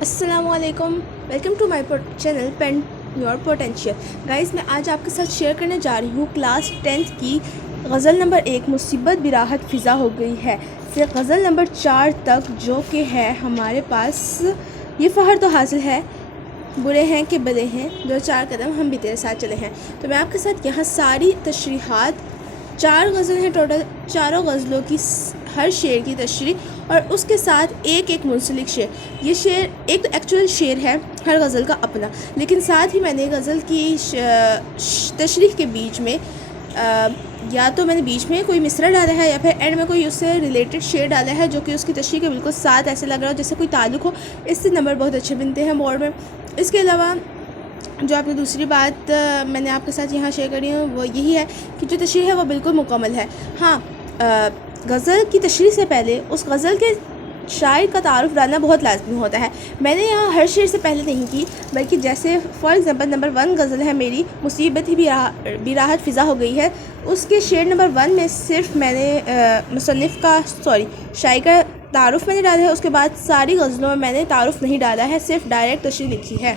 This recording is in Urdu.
السلام علیکم، welcome to my channel pen your potential guys. میں آج آپ کے ساتھ شیئر کرنے جا رہی ہوں کلاس 10th کی غزل نمبر 1 مصیبت براحت فضا ہو گئی ہے سے غزل نمبر 4 تک، جو کہ ہے ہمارے پاس یہ فخر تو حاصل ہے، برے ہیں کہ بلے ہیں، 2-4 قدم ہم بھی تیرے ساتھ چلے ہیں. تو میں آپ کے ساتھ یہاں ساری تشریحات، 4 غزل ہیں ٹوٹل، چاروں غزلوں کی ہر شعر کی تشریح اور اس کے ساتھ ایک منسلک شعر. یہ شعر ایک تو ایکچوئل شعر ہے ہر غزل کا اپنا، لیکن ساتھ ہی میں نے غزل کی تشریح کے بیچ میں یا تو میں نے بیچ میں کوئی مصرع ڈالا ہے یا پھر اینڈ میں کوئی اس سے ریلیٹڈ شعر ڈالا ہے جو کہ اس کی تشریح کے بالکل ساتھ ایسے لگ رہا ہو جیسے کوئی تعلق ہو. اس سے نمبر بہت اچھے بنتے ہیں بورڈ میں. اس کے علاوہ جو آپ نے دوسری بات میں نے آپ کے ساتھ یہاں شیئر کری ہوں وہ یہی ہے کہ جو تشریح ہے وہ بالکل مکمل ہے. ہاں، غزل کی تشریح سے پہلے اس غزل کے شاعر کا تعارف ڈالنا بہت لازمی ہوتا ہے. میں نے یہاں ہر شعر سے پہلے نہیں کی، بلکہ جیسے فار ایگزامپل نمبر 1 غزل ہے میری مصیبت ہی براحت فضا ہو گئی ہے، اس کے شعر نمبر 1 میں صرف میں نے شاعر کا تعارف میں نے ڈالا ہے. اس کے بعد ساری غزلوں میں نے تعارف نہیں ڈالا ہے، صرف ڈائریکٹ تشریح لکھی ہے.